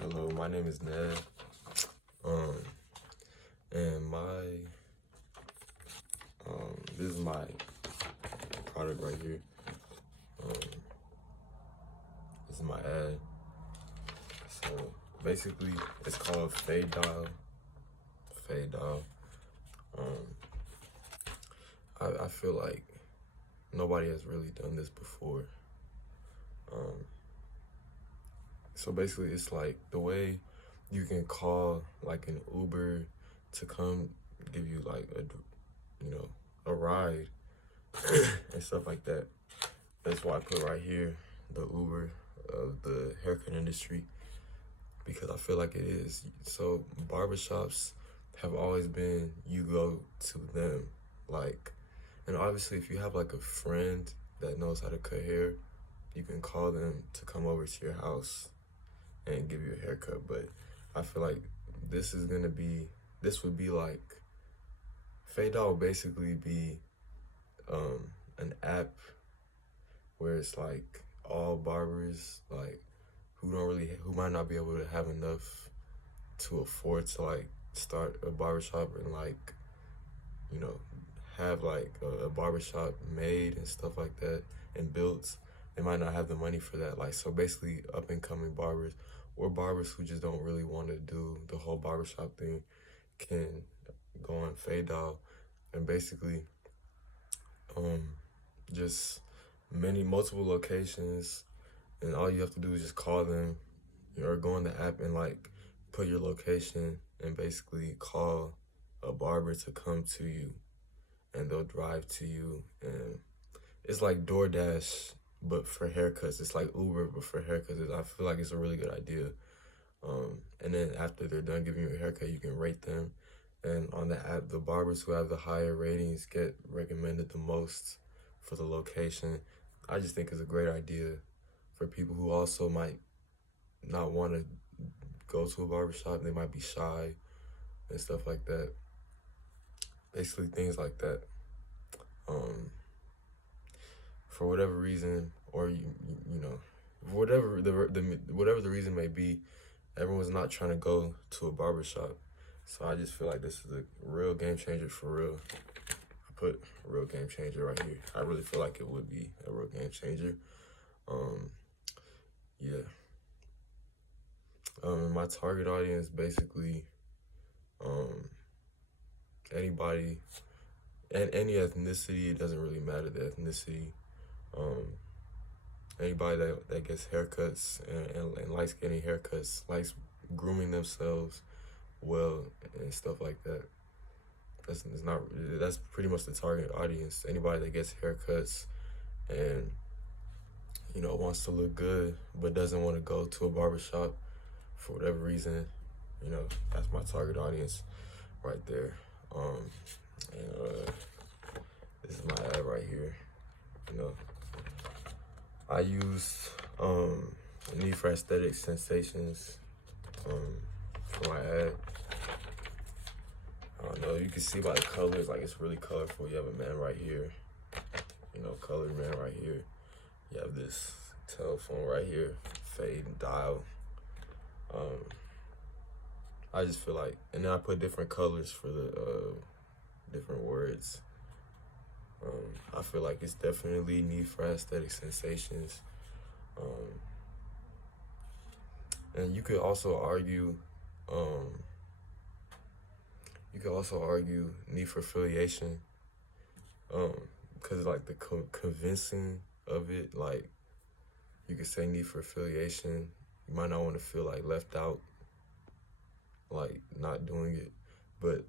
Hello, my name is Ned. Um, and this is my product right here. Um, this is my ad. So basically, it's called Fade Dial. Fade Dial. I feel like nobody has really done this before. So basically, it's like the way you can call like an Uber to come give you like a ride and stuff like that. That's why I put right here the Uber of the haircut industry, because I feel like it is. So barbershops have always been, you go to them, like, and obviously if you have like a friend that knows how to cut hair, you can call them to come over to your house and give you a haircut. But I feel like this would be like, Fade Out will basically be an app where it's like all barbers, like, who might not be able to have enough to afford to like start a barbershop and like, you know, have like a barbershop made and stuff like that and built. They might not have the money for that. Like, so basically up and coming barbers or barbers who just don't really want to do the whole barbershop thing can go on Fade Out and basically just multiple locations, and all you have to do is just call them or go on the app and like put your location and basically call a barber to come to you, and they'll drive to you. And it's like DoorDash but for haircuts. It's like Uber but for haircuts. I feel like it's a really good idea. And then after they're done giving you a haircut, you can rate them, and on the app, the barbers who have the higher ratings get recommended the most for the location. I just think it's a great idea for people who also might not want to go to a barbershop. They might be shy and stuff like that. Basically, things like that. For whatever reason, or you know, whatever whatever the reason may be, everyone's not trying to go to a barbershop. So I just feel like this is a real game changer for real. I put real game changer right here. I really feel like it would be a real game changer. Yeah. My target audience, basically, anybody and any ethnicity. It doesn't really matter the ethnicity. Anybody that gets haircuts and likes getting haircuts, likes grooming themselves well and stuff like that. That's pretty much the target audience. Anybody that gets haircuts and, you know, wants to look good but doesn't want to go to a barbershop for whatever reason, you know, that's my target audience right there. This is my ad right here. You know, I use Need for Aesthetic Sensations for my ad. I don't know, you can see by the colors, like, it's really colorful. You have a man right here, you know, colored man right here. You have this telephone right here, Fade Dial. I just feel like, and then I put different colors for the different words. I feel like it's definitely Need for Aesthetic Sensations. And you could also argue, Need for Affiliation, because like the convincing of it, like, you could say Need for Affiliation. You might not want to feel like left out, like not doing it, but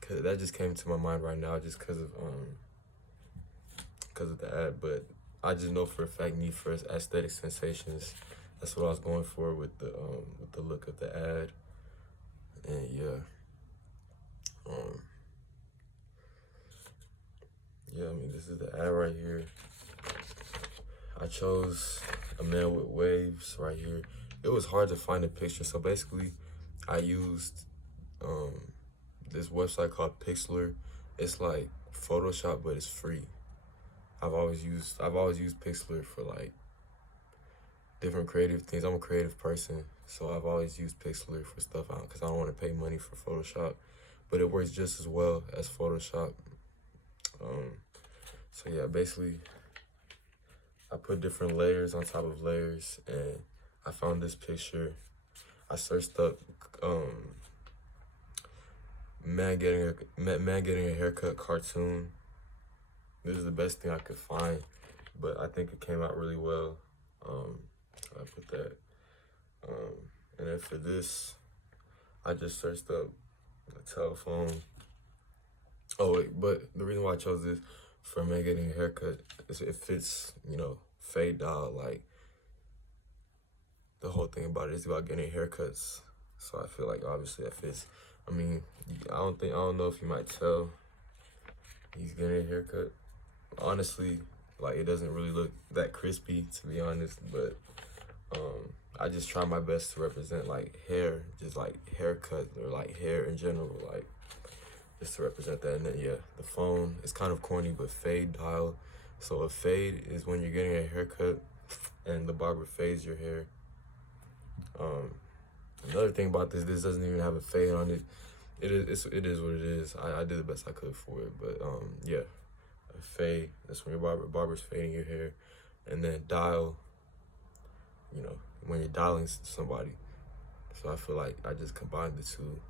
cause that just came to my mind right now just because of the ad. But I just know for a fact Need for Aesthetic Sensations. That's what I was going for with the look of the ad. And yeah, I mean, this is the ad right here. I chose a man with waves right here. It was hard to find a picture, so basically I used this website called Pixlr. It's like Photoshop, but it's free. I've always used Pixlr for like different creative things. I'm a creative person, so I've always used Pixlr for stuff out because I don't want to pay money for Photoshop, but it works just as well as Photoshop. So yeah, basically, I put different layers on top of layers, and I found this picture. I searched up man getting a haircut cartoon. This is the best thing I could find, but I think it came out really well. I put that. And then for this, I just searched up a telephone. Oh wait, but the reason why I chose this for a man getting a haircut is it fits, fade dial. Like, the whole thing about it is about getting haircuts. So I feel like obviously that fits. I mean, I don't know if you might tell he's getting a haircut. Honestly, like, it doesn't really look that crispy, to be honest, but I just try my best to represent like hair, just like haircut or like hair in general, like just to represent that. And then yeah, the phone is kind of corny, but fade dial. So a fade is when you're getting a haircut and the barber fades your hair. Another thing about this doesn't even have a fade on it. It is what it is. I did the best I could for it, but yeah, a fade. That's when your barber's fading your hair, and then dial. When you're dialing somebody. So I feel like I just combined the two.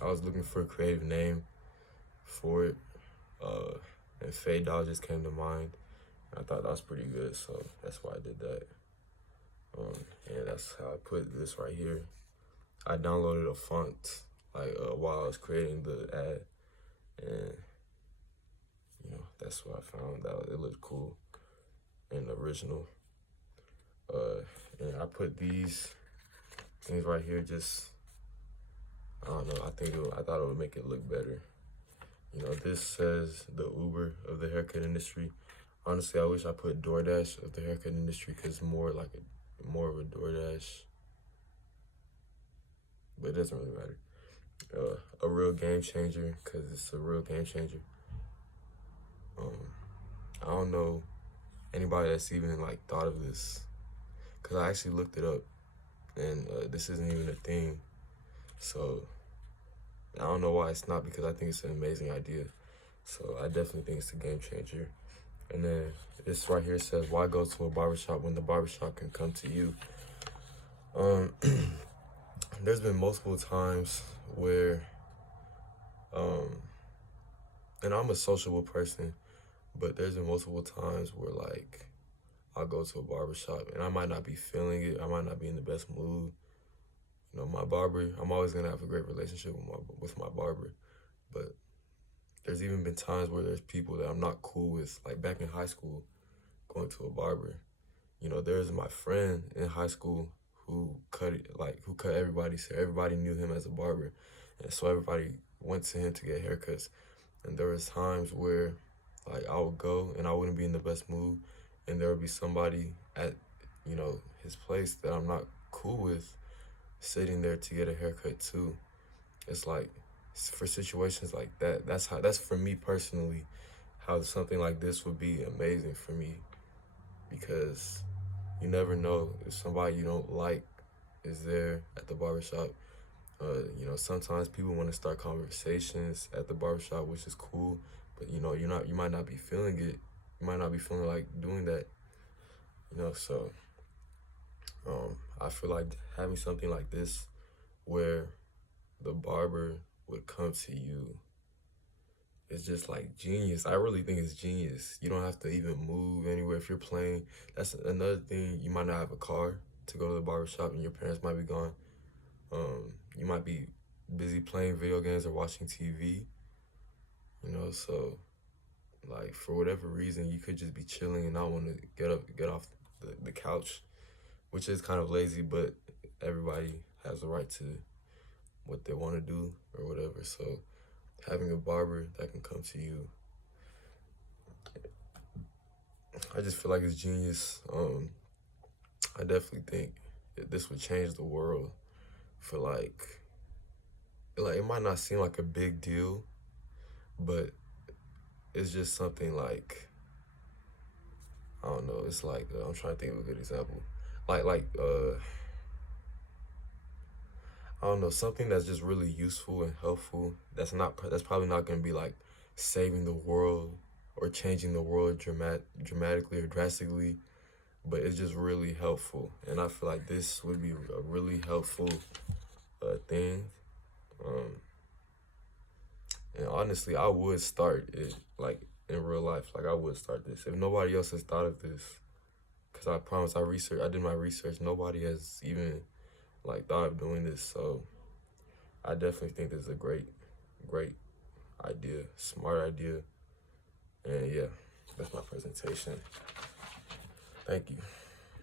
I was looking for a creative name for it, and fade dial just came to mind. I thought that was pretty good, so that's why I did that. And that's how I put this right here. I downloaded a font like while I was creating the ad, and that's what I found out. It looked cool and original. And I put these things right here. Just I don't know. I thought it would make it look better. This says the Uber of the haircut industry. Honestly, I wish I put DoorDash of the haircut industry because it's more of a DoorDash. But it doesn't really matter. A real game changer because it's a real game changer. I don't know anybody that's even like thought of this because I actually looked it up and this isn't even a thing. So I don't know why it's not, because I think it's an amazing idea. So I definitely think it's a game changer. And then this right here says, why go to a barbershop when the barbershop can come to you? There's been multiple times where, and I'm a sociable person, but there's been multiple times where like I'll go to a barbershop and I might not be feeling it. I might not be in the best mood. My barber, I'm always gonna have a great relationship with my barber, but there's even been times where there's people that I'm not cool with, like back in high school, going to a barber. There's my friend in high school who cut everybody's hair. Everybody knew him as a barber, and so everybody went to him to get haircuts. And there was times where, like, I would go and I wouldn't be in the best mood, and there would be somebody at, his place that I'm not cool with, sitting there to get a haircut too. It's like, for situations like that, that's for me personally, how something like this would be amazing for me, because you never know if somebody you don't like is there at the barbershop. Sometimes people want to start conversations at the barbershop, which is cool, but you might not be feeling it. You might not be feeling like doing that. So I feel like having something like this where the barber would come to you is just like genius. I really think it's genius. You don't have to even move anywhere. If you're playing, that's another thing. You might not have a car to go to the barbershop and your parents might be gone. You might be busy playing video games or watching TV, so like for whatever reason, you could just be chilling and not want to get off the couch, which is kind of lazy, but everybody has the right to what they want to do or whatever. So having a barber that can come to you, I just feel like it's genius. I definitely think that this would change the world for like it might not seem like a big deal, but it's just something like I don't know. It's like I'm trying to think of a good example. I don't know, something that's just really useful and helpful. That's probably not gonna be like saving the world or changing the world dramatically or drastically, but it's just really helpful. And I feel like this would be a really helpful thing. Um, and honestly, I would start it like in real life. Like I would start this if nobody else has thought of this. Cause I promise I did my research. Nobody has even like thought of doing this. So I definitely think this is a great idea, smart idea. And yeah, that's my presentation. Thank you.